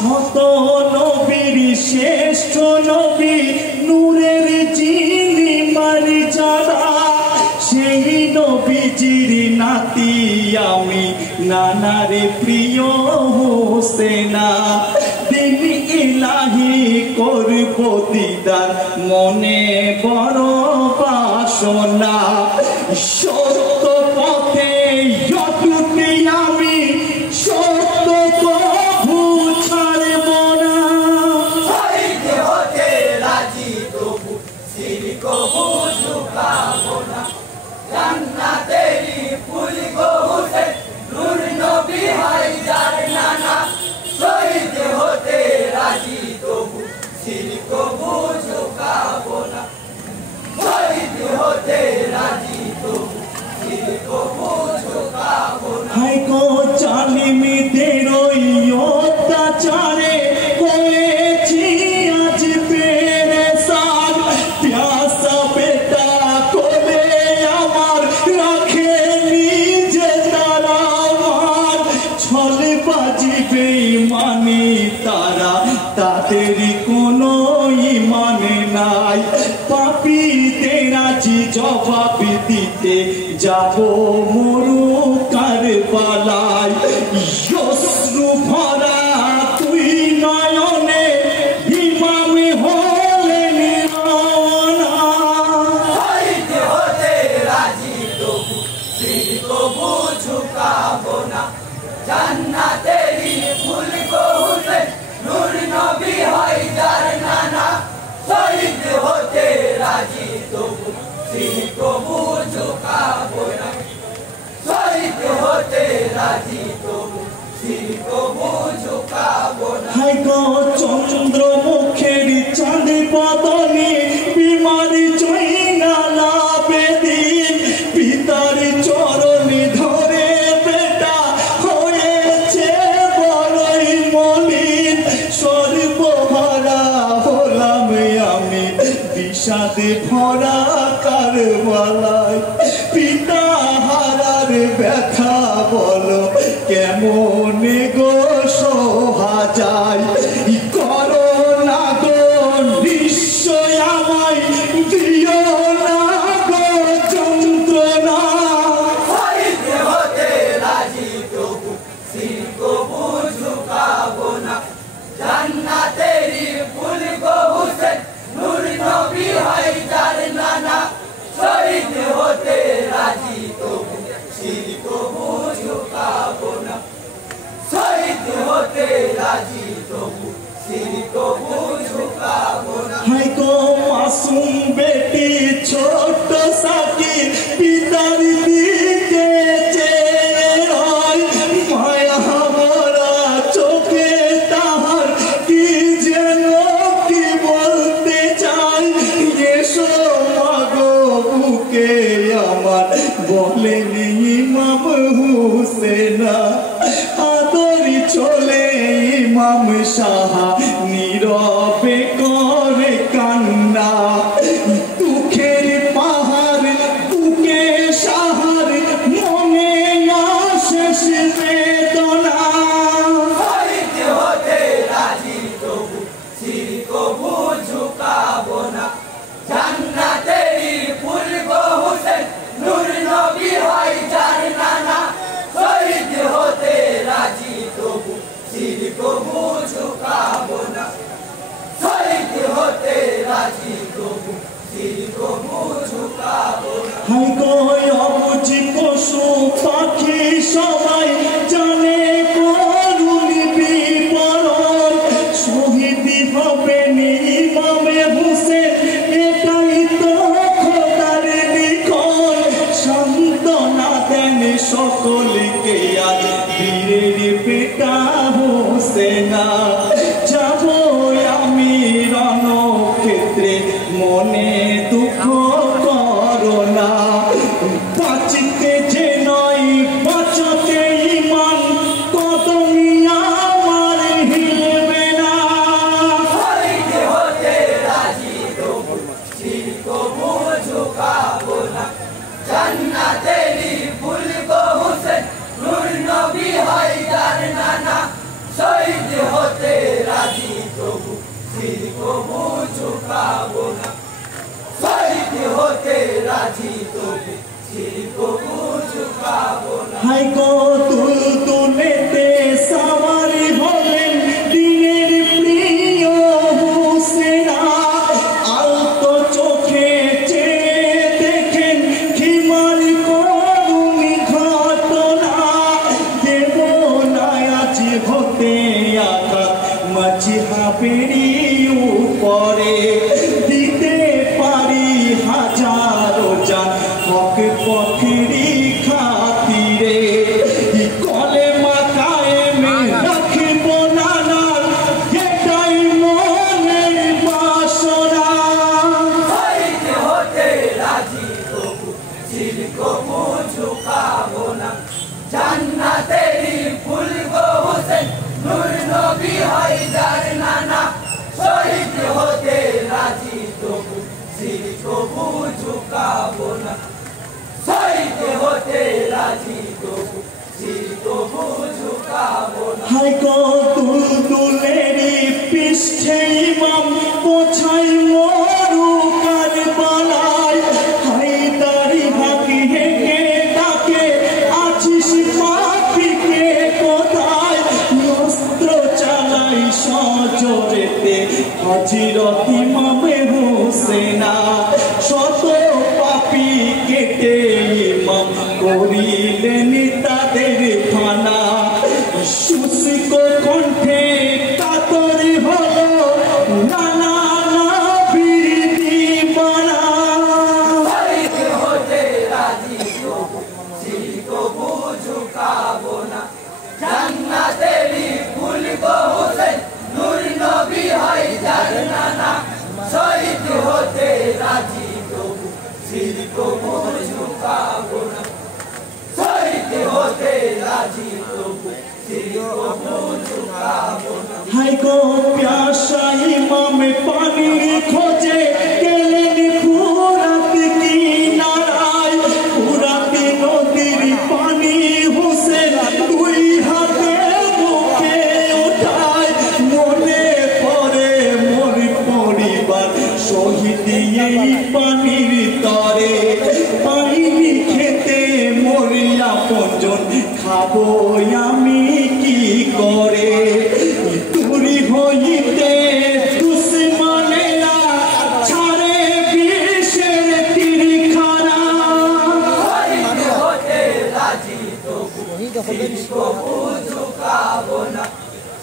শত নবীর শ্রেষ্ঠ নবী নূরের যিনি মারি যারা সেই নবীজির নাতি আমি নানার প্রিয় হোসেনা দিন ইলাহি করব দিদার মনে বড় বাসনা সত্য পথে যতটি আমি সত্য কভু ছাড়ব না হইতে হতে রাজি তবু শিরক কভু ঝুঁকাব না জান্নাতেরই ফুল গো হোসেন নূর নবী হায়দার নানা শহীদ হতে রাজি তবু শিরক কভু ঝুঁকাব না শহীদ হতে রাজি তবু শিরক কভু ঝুঁকাব না হাই গো জালিমদের ওই অত্যাচারে হয়েছি আজ পেরেশান প্যাসা বেটা কোলে আমার রাখেনি যে তারা আমার ছলে বাজি বেঈমানি তারা তাদের কোনো ইমানে নাই পাপীদের আজ জবাব দিতে যাব মরু কারবালায় অশ্রু ভরা তুই নয়নে ইমাম হলেন রওনা হইতে হতে রাজি তবু শিরক কভু ঝুঁকাব না জান্নাতেরই ফুল গো হোসেন নূর নবী হায়দার নানা শহীদ হতে রাজি তবু শিরক কভু ঝুঁকাব না শহীদ হতে রাজি তবু শিরক কভু ঝুঁকাব না হাই গো চন্দ্রমুখের চাঁদ বদনে বিমারি চৈনা লাভে দিন পিতার চরণে ধরে বেটা হয়েছে বড়ই মলিন সর্বহারা হলাম আমি বিষাদে ভরা কারবালায় পিতা হারার ব্যথা বলো কেমন গো সহা যায় করোনা গো নিশ্চয় আমায় দিও না গো যন্ত্রণা হইতে হতে রাজি তবু শিরক কভু ঝুঁকাব না জান্নাতেরই ফুল গো হোসেন নূর নবী হায়দার নানা শহীদ হতে রাজি তবু শিরক কভু ঝুঁকাব না শহীদ হতে রাজি তবু শিরক কভু ঝুঁকাব না হাই গো মাসুম বেটি ছোট সাকি পিতার দিকে চেয়ে রয় মায়া ভরা চোখে তাহার কি যেন কি বলতে চাই এসো মাগো বুকে আমার বলেন ইমাম হুসেনা আদরি চলে ইমাম সাহা নীরবে করে কান্না দুঃখের পাহাড় বুকে সাহার মনে শেষ বেদনা হইতে হতে রাজি তবু শিরক কভু ঝুঁকাব না জান্নাতেরই ফুল গো হোসেন নূর নবী হায়দার নানা শহীদ হতে রাজি তবু শিরক কভু ঝুঁকাব না শহীদ হতে রাজি তবু শিরক কভু ঝুঁকাব না হাই গো অবুঝি পশু পাখি সবাই জানে করুণ বিবরণ শহীদ হবেন ইমামে হুসেন এটাই তো খোদার লিখন সান্ত্বনা দেন সকলকে আজ বীরের বেটা হোসেনা যাব আমি রণক্ষেত্রে মনে দুঃখ করোনা বাঁচতে যে নয় বাঁচাতে ইমান কদমি আমার হিলবে না হইতে হতে রাজি তবু শিরক কভু ঝুঁকাব না জান্নাতেরই ফুল গো হোসেন নূর নবী হায়দার নানা শহীদ হতে কবু ঝুঁকাবো না শহীদ হতে রাজি তবু শির কবু ঝুঁকাবো না হাই গো তুলতুলেতে সাওয়ারি হলেন দিনের প্রিয় হুসেনা আলতো চোখে চেয়ে দেখেন খিমার করুণী ঘটনা দেব না আজ হতে আঘাত মাঝহাবেরই উপরে দিতে পারি হাজারো জান হক পথেরই খাতিরে কলেমা কায়েমে রাখিব নানা এটাই মনের বাসনা শহীদ হতে রাজি তবু শির কবু ঝুঁকাবো না জান্নাতেরই ফুল গো হোসেন নূর নবী হায়দার নানা শহীদ হতে রাজি তবু শির কবু ঝুঁকাবো না শহীদ হতে রাজি তবু শির কবু ঝুঁকাবো না হাই গো তুলতুলেরই পৃষ্ঠে ইমাম পোছাই মরু কারবালায় হায়দারি হাকি হেঁকে ডাকে আছিস পাপিকে কোথায় অস্ত্র চালাই সজরেতে হযরত ইমামে হোসেনা শত পাপী কেটে ইমাম করিলেন তাদের ফানা শুষ্ক কণ্ঠে কাতরি হলো নানা নবীর দিবানা শহীদ হতে রাজি তবু শির কবু ঝুঁকাবো না জান্নাতেরই ফুল গো হোসেন নূর নবী হায়দার নানা শহীদ হতে রাজি তবু শির কবু ঝুঁকাবো না শহীদ হতে রাজি তবু শির কবু ঝুঁকাবো না হাই গো প্যাসা ইমামে পানির খোঁজে গেলেন ফুরাত কিনারায় ফুরাত নদীর পানি হোসেন দুই হাতে বুকে ওঠায় মনে পড়ে মোর পরিবার শহীদ এই পানির তরে পানি খেতে মরি আপনজন খাবো আমি কি করে তুরি হইতে দুশ্মনেরা ছাড়ে বিষের তীরখানা শহীদ হতে রাজি তবু শির কবু ঝুঁকাবো না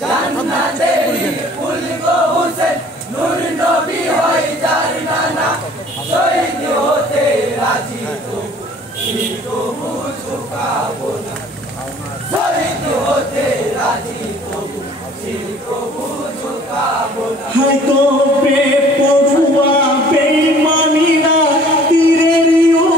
জান্নাতেরই ফুল গো হোসেন নূর নবী হায়দার নানা শহীদ হতে রাজি তবু শির কবু ঝুঁকাবো না শহীদ হতে রাজি তবু শির কবু ঝুঁকাবো না হাই গো বেপরুয়া বেঈমানিরা তীরের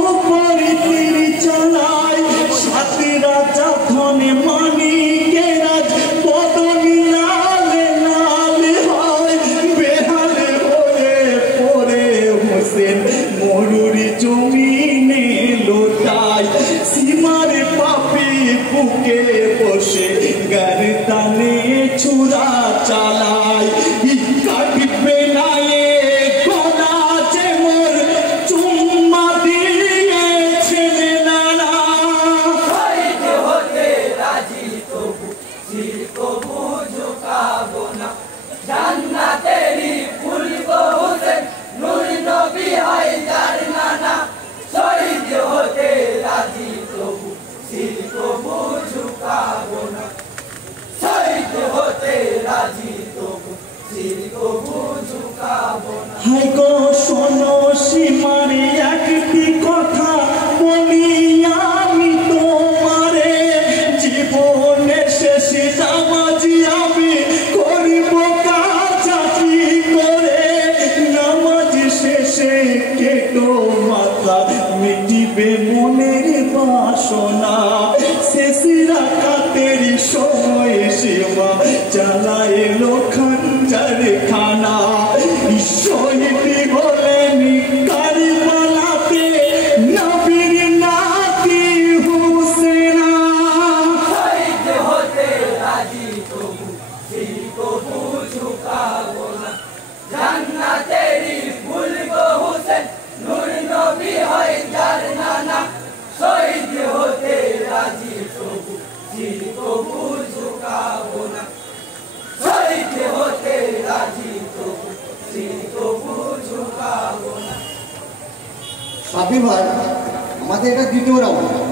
উপর তীর চালায় সাত রাজা ধনে মানিকেরা বদনি লালে লালে হয় বেহালে হয়ে পড়ে হোসেন মরুরি জমিনে লোটায় সীমার পাপি বুকে বসে গর্দানে ছুরা চালায় কাটবে না এ গলা যে মোর চুম্মা দিয়েছেন নানা শহীদ হতে রাজি তবু শির কবু ঝুঁকাবো না জান্নাতেরই ফুল গো হোসেন নূর নবী হায়দার নানা শহীদ হতে রাজি তবু শির কবু ঝুঁকাবো না শহীদ হতে রাজি তবু শির কবু ঝুঁকাবো না হাই গো শোনো সীমার একটি কথা বলি আমি তোমারে জীবনের শেষ নামাজি আমি করিব কাছাছি করে নামাজ শেষে কেটো মাথা মিটিবে মনের বাসনা শেষ রাকাতের সময় সীমা চালায় খঞ্জর খানা শহীদ হলেন কারবালাতে নবীর নাম সাবির ভাই আমাদের এটা দ্বিতীয় রাউন্ড।